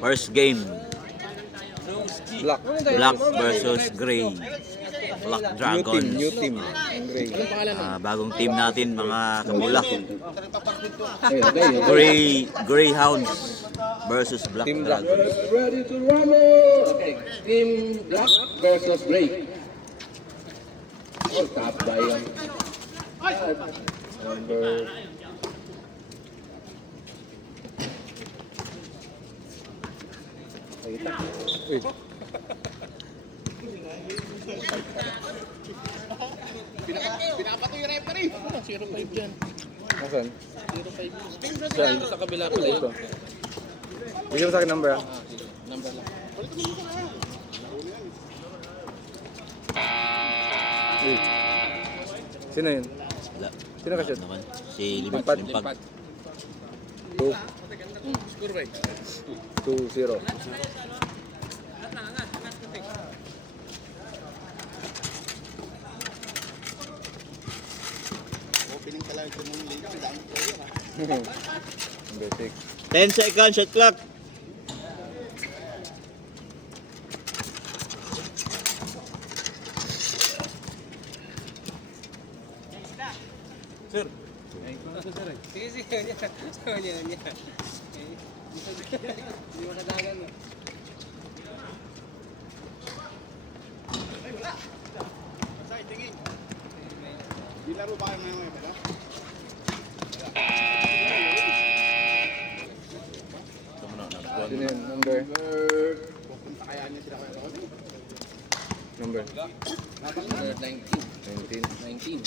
First game. Black. Black versus Gray. Black Dragons. New team. Ang gray. Bagong team natin mga kabulak. Ready Greyhounds versus Black Team Black. Dragons. to rumble. Okay, Team Black versus Gray. Oh, top by Number... Uy. Pinapato yung referee. 0-5 dyan. Nasaan? 0-5. Saan? Sa kabila pala yun. Bigyan mo sa akin number ah. Number lang. Uy. Sino yun? Wala. Sino ka shot? Naman. Si Limpad. Limpad. 2. Score right. 2-0. Opening talaga ito ng liga. Ang dami player ha. Number 6. 10 seconds, shot clock. Sir. Sige, sige. Niya. Hindi makadagan mo. Dilaro ba kayo ngayon ba? Sino yun? Number? Pupunta kaya niya sila kayo doon? Number? Number 19. 19.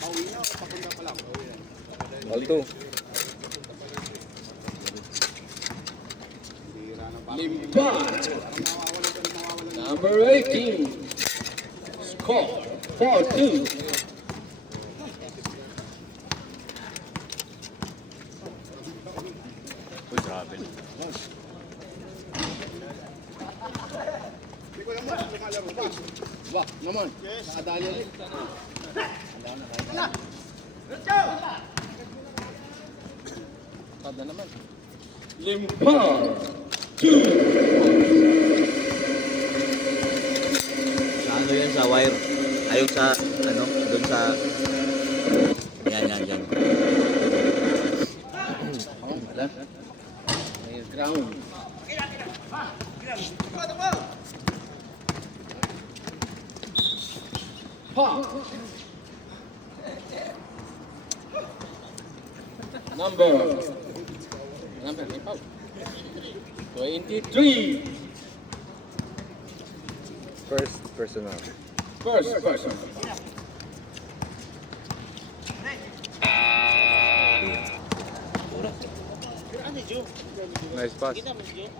Pauwi na o papunta pa lang? All 2. Limpad. Number 18. Score 4-2. Uy, grabe. Hindi ko naman lumalaro ba? Wah, naman. Nakadali ulit. Kada naman. Limpad. Sa ano yan, sa wire. Ayun sa, ano, doon sa... Yan. Wala. May ground. Pa. Number 23. First personal. First person. Nice pass.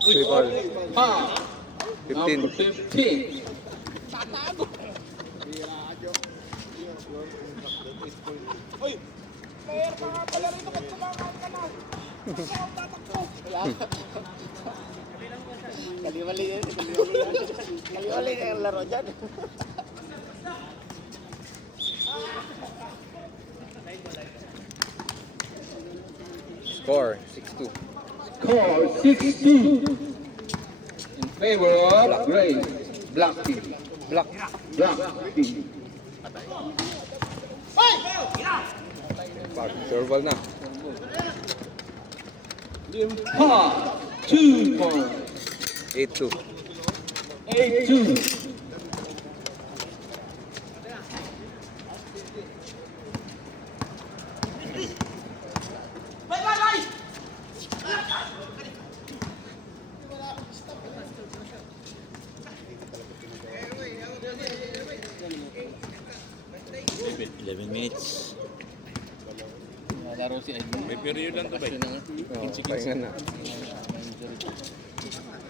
Free ball. Pa. 15. Number 15. Kaliwali yung laro dyan. Score 6-2. Score 6-2. In favor of Gray. Black team. Black. Black team. Pass. Sure ball na. Limpad. 2 points. 8-2. 8-2. Eleven minutes. Laro si Edmond. May period lang to ba? Oh, pahinga na.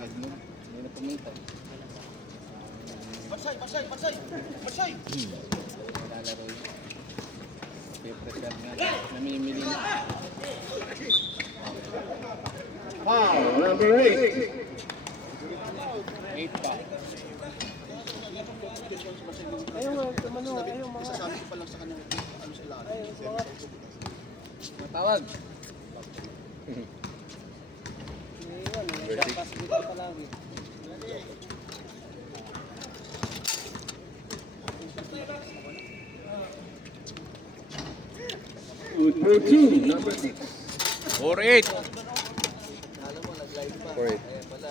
Edmond. Hindi na pumunta. Barsay! Lalaro yun. Pressure nga. Namimili na. Foul. Number 8. 8 pa. Ayaw mga... Sasabi ko pa lang sa kanya, ano sila. Tawag. Good for two, number 6. 4-8. 4-8.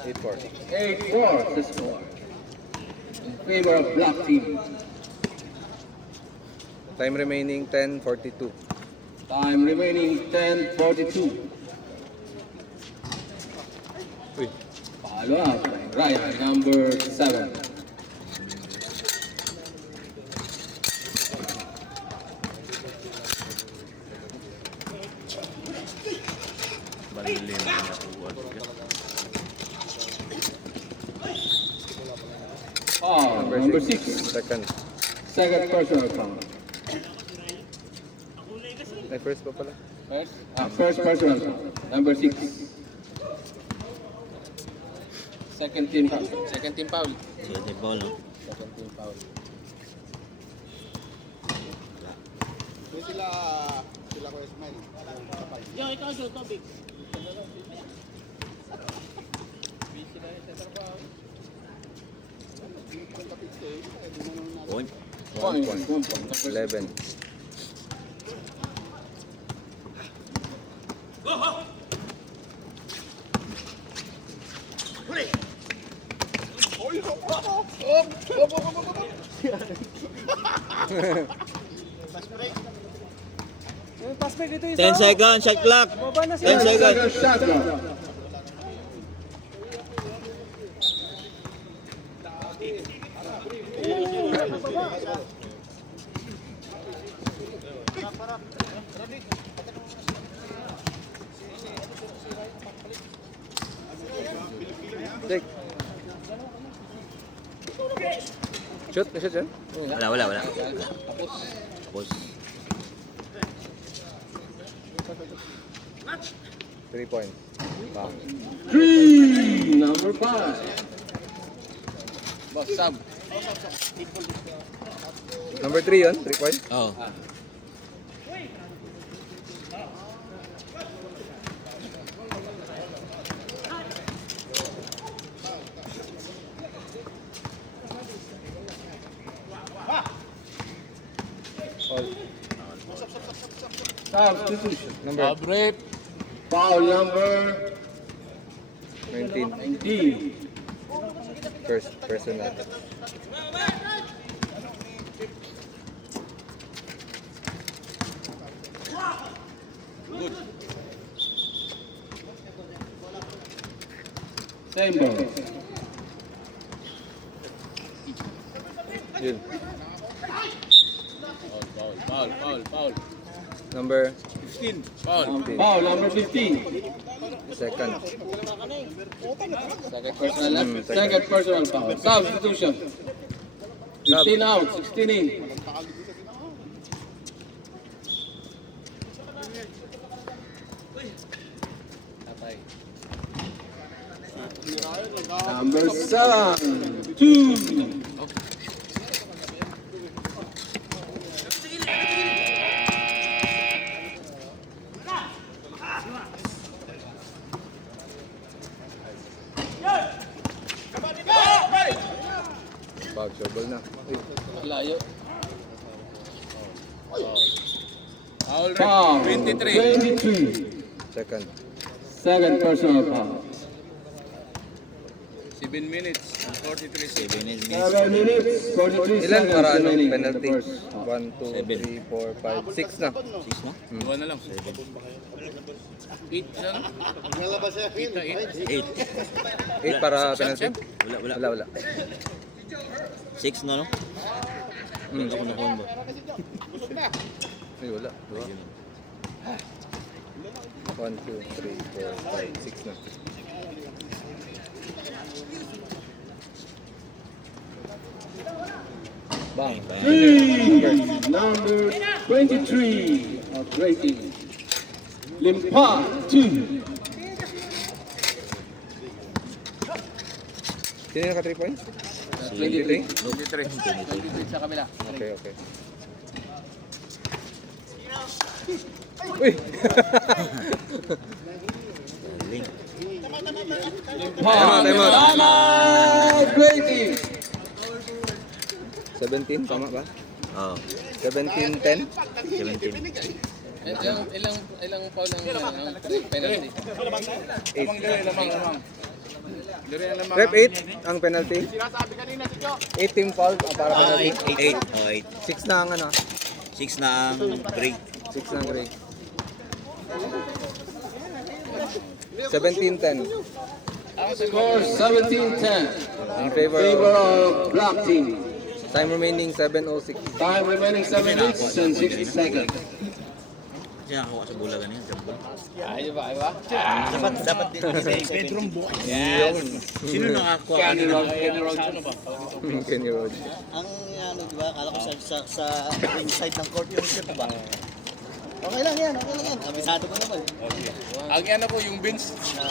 8-4. 8-4 the score. In favor of black team. Time remaining 10:42. Time remaining 10:42. Uy. Follow up by right number 7. Balilim na po. Number 6. Second. Second personal foul. Ay, first pa pala. First personal foul. Number 6. Second team foul. Second team foul. Sige, si Paul, no? Second team foul. Sila ko Ismail. Yo, ikaw sa topic. Point. 1 point. 11. Pass-break dito isa. 10 seconds, shot clock. Baba na 10 seconds. Shot clock. Take. Shoot, may shoot yan? Wala. Tapos. 3 points. Wow. 3. Number 5. Boss, sub. Number 3 yun, 3 points. Oh. All. Substitution. Number Break. Foul number 19. 19. First personal. Same ball. Yun. Foul. Number 15. Foul. 15. Foul number 15. Second. Second personal. Second personal foul. Substitution. 16 out, 16 in. Number 7. 2. Foul, shovel na. Uy. Layo. Foul. Foul. 23. 23. Second. Second personal foul. 7 minutes. 43 seconds. 7 minutes. 7 minutes, 43 Ilan seconds para ano, remaining in the penalty? first. 1, 2, 3, 4, 5, 6 na. 6 na? Dua na lang. 7. 8 na lang. 8. 8 para penalty? Wala. Wala. 6 na, no? Hmm. Ako na combo. Ay, wala. 1, 2, 3, 4, 5, 6 na. Bang. Number 23 of rating. Limpa 2. Sino yung naka 3 points? 23. 23? 23 sa kabila. Okay. Uy! Galing. Time out. Timeout, Gray Team. 17, tama ba? Oo. 17-10? 17. Ilang foul ang penalty? 8. Rep 8 ang penalty. 8 team foul para penalty. 8. Oh, 8. 6 na ang ano. 6 na ang break. 6 na ang break. 17-10 Score 17-10. in favor Favor of of Black Team. time remaining 7:06. Time remaining 7 minutes and 60 seconds. Kasi nakakuha sa bola ganyan. Jambol. Ay ba? Dapat din. Bedroom boy. Yes. Sino nakakuha? Kenny Rhodes. Kenny Rhodes. Ang ano, di ba? Akala ko sa inside ng court yung ship, ba? Okay lang yan, okay lang yan. Kabisado ko naman. Ang ano ko yung bench. Na